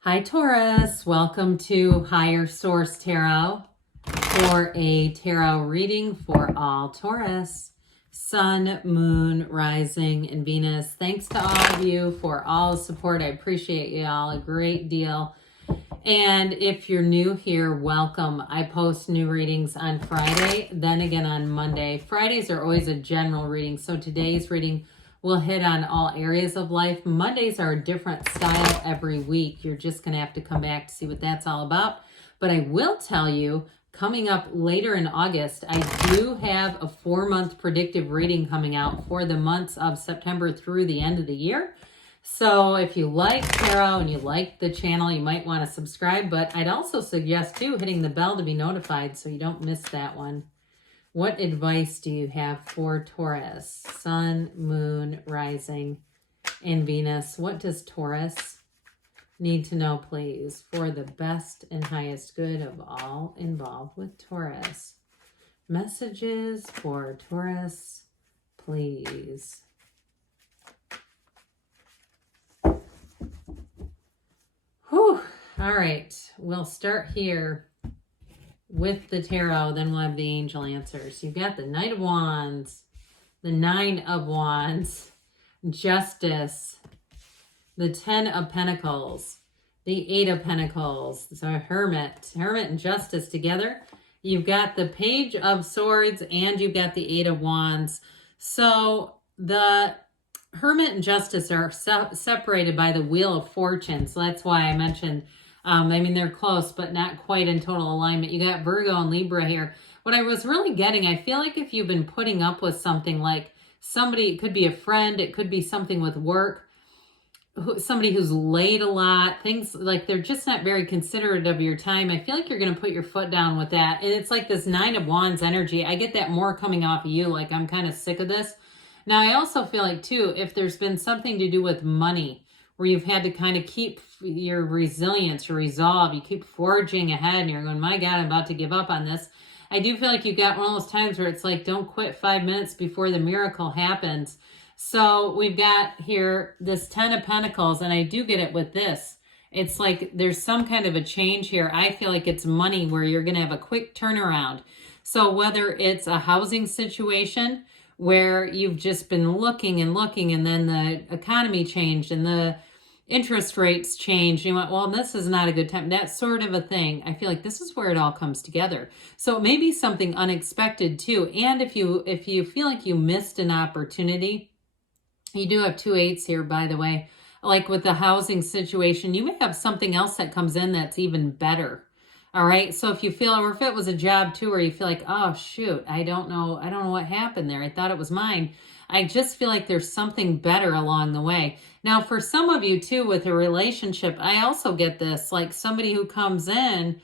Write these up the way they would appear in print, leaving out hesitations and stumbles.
Hi Taurus, welcome to Higher Source Tarot for a tarot reading for all Taurus, Sun, Moon, Rising, and Venus. Thanks to all of you for all the support. I appreciate you all a great deal. And if you're new here, welcome. I post new readings on Friday, then again on Monday. Fridays are always a general reading, so today's reading will hit on all areas of life. Mondays are a different style every week. You're just going to have to come back to see what that's all about. But I will tell you, coming up later in August, I do have a 4-month predictive reading coming out for the months of September through the end of the year. So if you like tarot and you like the channel, you might want to subscribe. But I'd also suggest, too, hitting the bell to be notified so you don't miss that one. What advice do you have for Taurus? Sun, Moon, Rising, and Venus. What does Taurus need to know, please, for the best and highest good of all involved with Taurus? Messages for Taurus, please. Whew. All right. We'll start here with the tarot, then we'll have the angel answers. You've got the Knight of Wands, the Nine of Wands, Justice, the Ten of Pentacles, the Eight of Pentacles, so Hermit and Justice together. You've got the Page of Swords and you've got the Eight of Wands. So the Hermit and Justice are separated by the Wheel of Fortune. So that's why I mentioned they're close, but not quite in total alignment. You got Virgo and Libra here. What I was really getting, I feel like if you've been putting up with something like somebody, it could be a friend, it could be something with work, somebody who's late a lot, things like they're just not very considerate of your time. I feel like you're going to put your foot down with that. And it's like this Nine of Wands energy. I get that more coming off of you, like I'm kind of sick of this. Now, I also feel like, too, if there's been something to do with money, where you've had to kind of keep your resilience, your resolve, you keep forging ahead and you're going, my God, I'm about to give up on this. I do feel like you've got one of those times where it's like, don't quit 5 minutes before the miracle happens. So we've got here this Ten of Pentacles, and I do get it with this. It's like there's some kind of a change here. I feel like it's money where you're going to have a quick turnaround. So whether it's a housing situation where you've just been looking and looking, and then the economy changed and the interest rates changed. You went, well, this is not a good time. That sort of a thing. I feel like this is where it all comes together. So it may be something unexpected too. And if you feel like you missed an opportunity, you do have 2 8s here, by the way. Like with the housing situation, you may have something else that comes in that's even better. All right. So if you feel, or if it was a job too, where you feel like, oh shoot, I don't know what happened there. I thought it was mine. I just feel like there's something better along the way. Now, for some of you too, with a relationship, I also get this, like somebody who comes in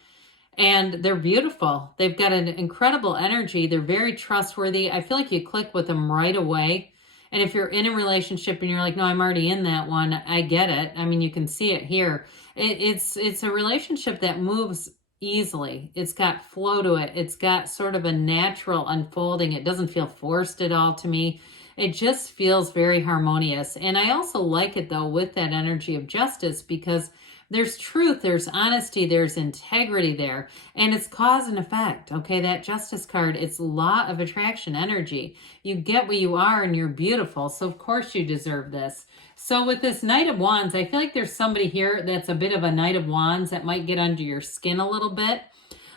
and they're beautiful. They've got an incredible energy. They're very trustworthy. I feel like you click with them right away. And if you're in a relationship and you're like, no, I'm already in that one, I get it. I mean, you can see it here. It's a relationship that moves easily. It's got flow to it. It's got sort of a natural unfolding. It doesn't feel forced at all to me. It just feels very harmonious. And I also like it, though, with that energy of justice, because there's truth, there's honesty, there's integrity there, and it's cause and effect. Okay, that Justice card, it's law of attraction energy. You get what you are and you're beautiful, so of course you deserve this. So with this Knight of Wands, I feel like there's somebody here that's a bit of a Knight of Wands that might get under your skin a little bit.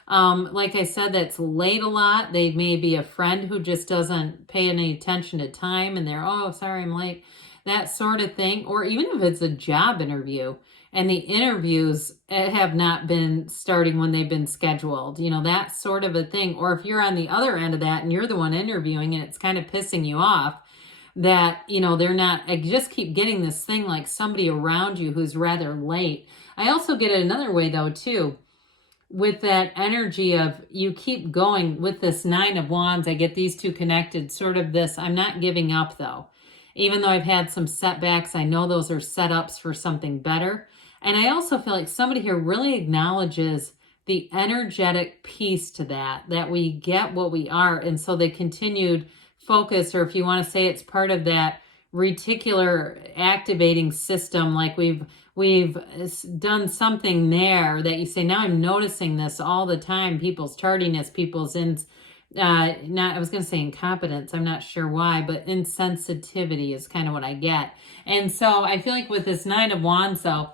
Like I said, that's late a lot. They may be a friend who just doesn't pay any attention to time and they're, oh, sorry, I'm late. That sort of thing. Or even if it's a job interview and the interviews have not been starting when they've been scheduled, you know, that sort of a thing. Or if you're on the other end of that and you're the one interviewing and it's kind of pissing you off that, you know, they're not, I just keep getting this thing like somebody around you who's rather late. I also get it another way though, too. With that energy of you keep going with this Nine of Wands, I get these two connected, sort of this, I'm not giving up though. Even though I've had some setbacks, I know those are setups for something better. And I also feel like somebody here really acknowledges the energetic piece to that we get what we are. And so the continued focus, or if you want to say it's part of that reticular activating system, like we've done something there that you say, now I'm noticing this all the time, people's tardiness, people's not, I was going to say incompetence, I'm not sure why, but insensitivity is kind of what I get. And so I feel like with this Nine of Wands, though,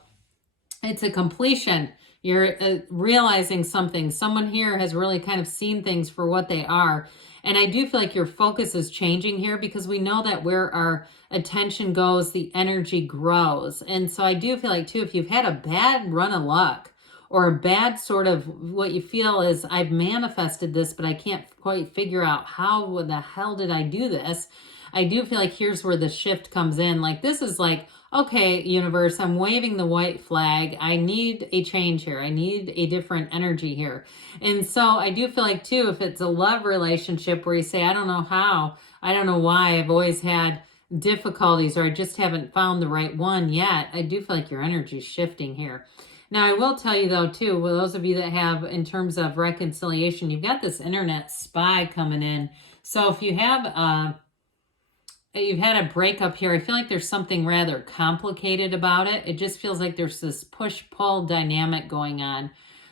it's a completion. You're realizing something. Someone here has really kind of seen things for what they are. And I do feel like your focus is changing here, because we know that where our attention goes, the energy grows. And so I do feel like, too, if you've had a bad run of luck, or a bad sort of what you feel is, I've manifested this, but I can't quite figure out how the hell did I do this? I do feel like here's where the shift comes in. Like, this is like, okay, universe, I'm waving the white flag. I need a change here. I need a different energy here. And so I do feel like, too, if it's a love relationship where you say, I don't know how, I don't know why, I've always had difficulties, or I just haven't found the right one yet, I do feel like your energy is shifting here. Now, I will tell you, though, too, well, those of you that have, in terms of reconciliation, you've got this internet spy coming in. So if you have you've had a breakup here, I feel like there's something rather complicated about it. It just feels like there's this push-pull dynamic going on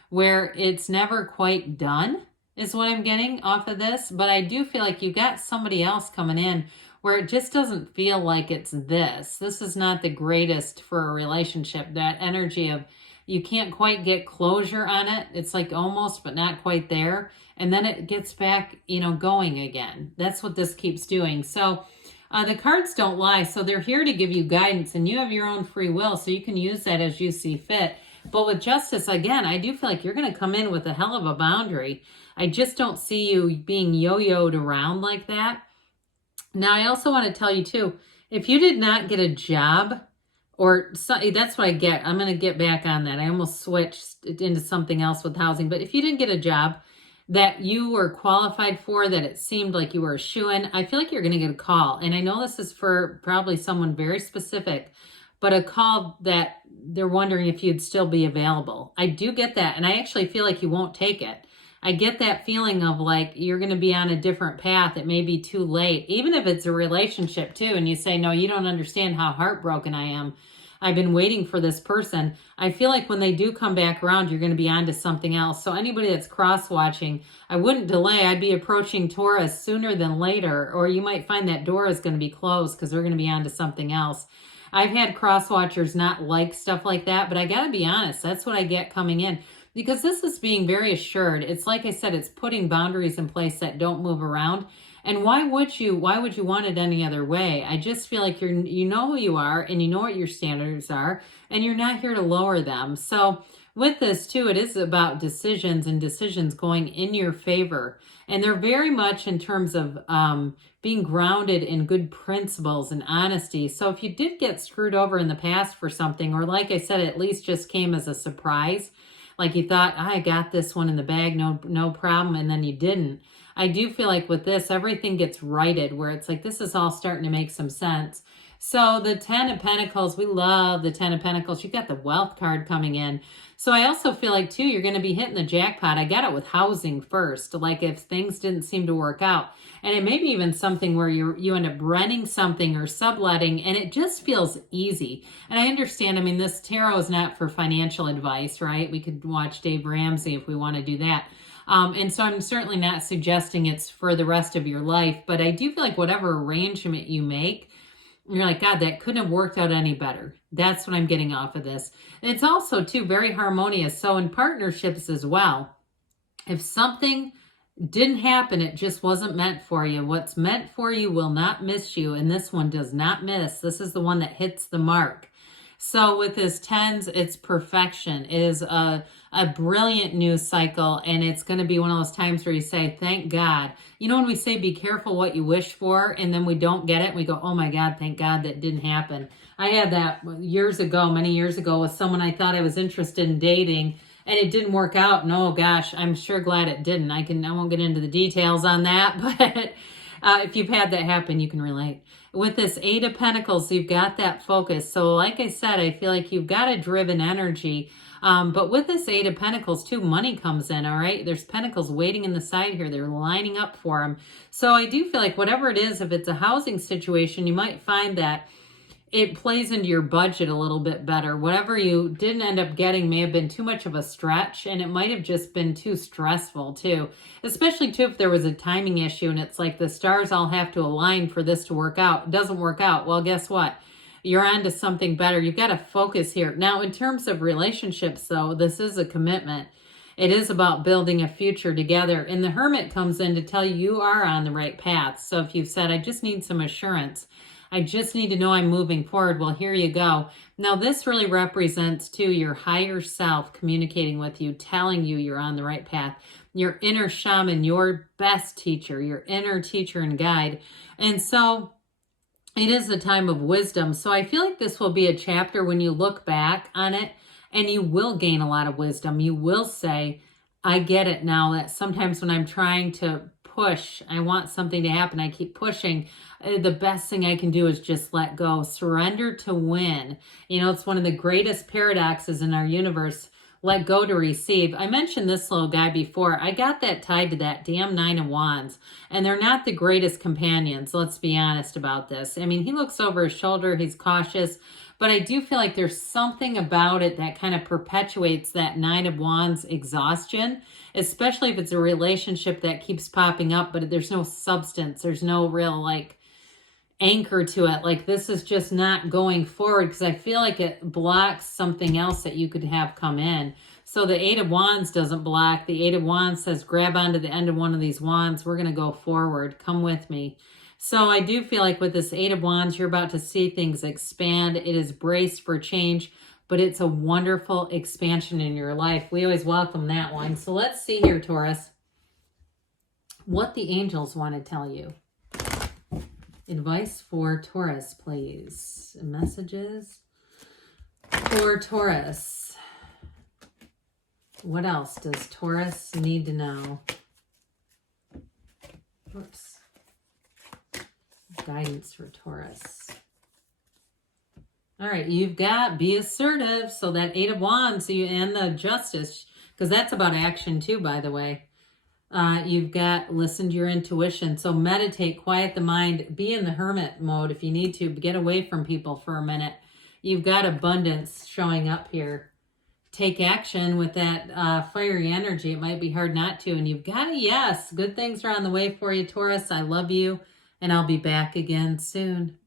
where it's never quite done, is what I'm getting off of this. But I do feel like you got somebody else coming in where it just doesn't feel like it's this. This is not the greatest for a relationship. That energy of you can't quite get closure on it. It's like almost, but not quite there. And then it gets back, going again. That's what this keeps doing. So the cards don't lie. So they're here to give you guidance, and you have your own free will. So you can use that as you see fit. But with justice, again, I do feel like you're going to come in with a hell of a boundary. I just don't see you being yo-yoed around like that. Now, I also want to tell you, too, if you did not get a job, that's what I get. I'm going to get back on that. I almost switched into something else with housing. But if you didn't get a job that you were qualified for, that it seemed like you were a shoo-in, I feel like you're going to get a call. And I know this is for probably someone very specific, but a call that they're wondering if you'd still be available. I do get that. And I actually feel like you won't take it. I get that feeling of like you're going to be on a different path. It may be too late, even if it's a relationship too. And you say, no, you don't understand how heartbroken I am. I've been waiting for this person. I feel like when they do come back around, you're going to be on to something else. So anybody that's cross-watching, I wouldn't delay. I'd be approaching Taurus sooner than later, or you might find that door is going to be closed because they're going to be on to something else. I've had cross-watchers not like stuff like that, but I got to be honest, that's what I get coming in. Because this is being very assured. It's like I said, it's putting boundaries in place that don't move around. And why would you want it any other way? I just feel like you know who you are, and you know what your standards are, and you're not here to lower them. So with this too, it is about decisions, and decisions going in your favor. And they're very much in terms of being grounded in good principles and honesty. So if you did get screwed over in the past for something, or like I said, at least just came as a surprise, like you thought, I got this one in the bag, no problem, and then you didn't. I do feel like with this, everything gets righted, where it's like, this is all starting to make some sense. So the 10 of Pentacles, we love the 10 of Pentacles. You got the wealth card coming in. So I also feel like, too, you're going to be hitting the jackpot. I got it with housing first, like if things didn't seem to work out. And it may be even something where you end up renting something or subletting, and it just feels easy. And I understand, I mean, this tarot is not for financial advice, right? We could watch Dave Ramsey if we want to do that. And so I'm certainly not suggesting it's for the rest of your life, but I do feel like whatever arrangement you make, you're like, God, that couldn't have worked out any better. That's what I'm getting off of this. And it's also, too, very harmonious. So in partnerships as well, if something didn't happen, it just wasn't meant for you. What's meant for you will not miss you, and this one does not miss. This is the one that hits the mark. So with this tens, it's perfection. It is a brilliant news cycle, and it's going to be one of those times where you say, thank God. You know, when we say be careful what you wish for, and then we don't get it, and we go, oh my God, thank God that didn't happen. I had that many years ago, with someone I thought I was interested in dating, and it didn't work out. And oh gosh, I'm sure glad it didn't. I won't get into the details on that, but If you've had that happen, you can relate. With this Eight of Pentacles, you've got that focus. So like I said, I feel like you've got a driven energy. But with this Eight of Pentacles, too, money comes in, all right? There's pentacles waiting in the side here. They're lining up for them. So I do feel like whatever it is, if it's a housing situation, you might find that it plays into your budget a little bit better. Whatever you didn't end up getting may have been too much of a stretch, and it might have just been too stressful too. Especially too if there was a timing issue and it's like the stars all have to align for this to work out. It doesn't work out. Well, guess what? You're on to something better. You've got to focus here. Now, in terms of relationships, though, this is a commitment. It is about building a future together. And the Hermit comes in to tell you you are on the right path. So if you've said, I just need some assurance, I just need to know I'm moving forward. Well, here you go. Now, this really represents, too, your higher self communicating with you, telling you you're on the right path. Your inner shaman, your best teacher, your inner teacher and guide. And so it is a time of wisdom. So I feel like this will be a chapter when you look back on it and you will gain a lot of wisdom. You will say, I get it now that sometimes when I'm trying to push, I want something to happen, I keep pushing. The best thing I can do is just let go. Surrender to win. You know, it's one of the greatest paradoxes in our universe. Let go to receive. I mentioned this little guy before. I got that tied to that damn Nine of Wands. And they're not the greatest companions. Let's be honest about this. I mean, he looks over his shoulder. He's cautious. But I do feel like there's something about it that kind of perpetuates that Nine of Wands exhaustion, especially if it's a relationship that keeps popping up, but there's no substance. There's no real, like, anchor to it. Like, this is just not going forward because I feel like it blocks something else that you could have come in. So the Eight of Wands doesn't block. The Eight of Wands says, grab onto the end of one of these wands. We're going to go forward. Come with me. So I do feel like with this Eight of Wands, you're about to see things expand. It is braced for change, but it's a wonderful expansion in your life. We always welcome that one. So let's see here, Taurus, what the angels want to tell you. Advice for Taurus, please. Messages for Taurus. What else does Taurus need to know? Oops. Guidance for Taurus. All right, you've got be assertive. So that Eight of Wands and the Justice, because that's about action too, by the way. You've got listen to your intuition. So meditate, quiet the mind, be in the hermit mode if you need to, get away from people for a minute. You've got abundance showing up here. Take action with that fiery energy. It might be hard not to. And you've got a yes. Good things are on the way for you, Taurus. I love you, and I'll be back again soon.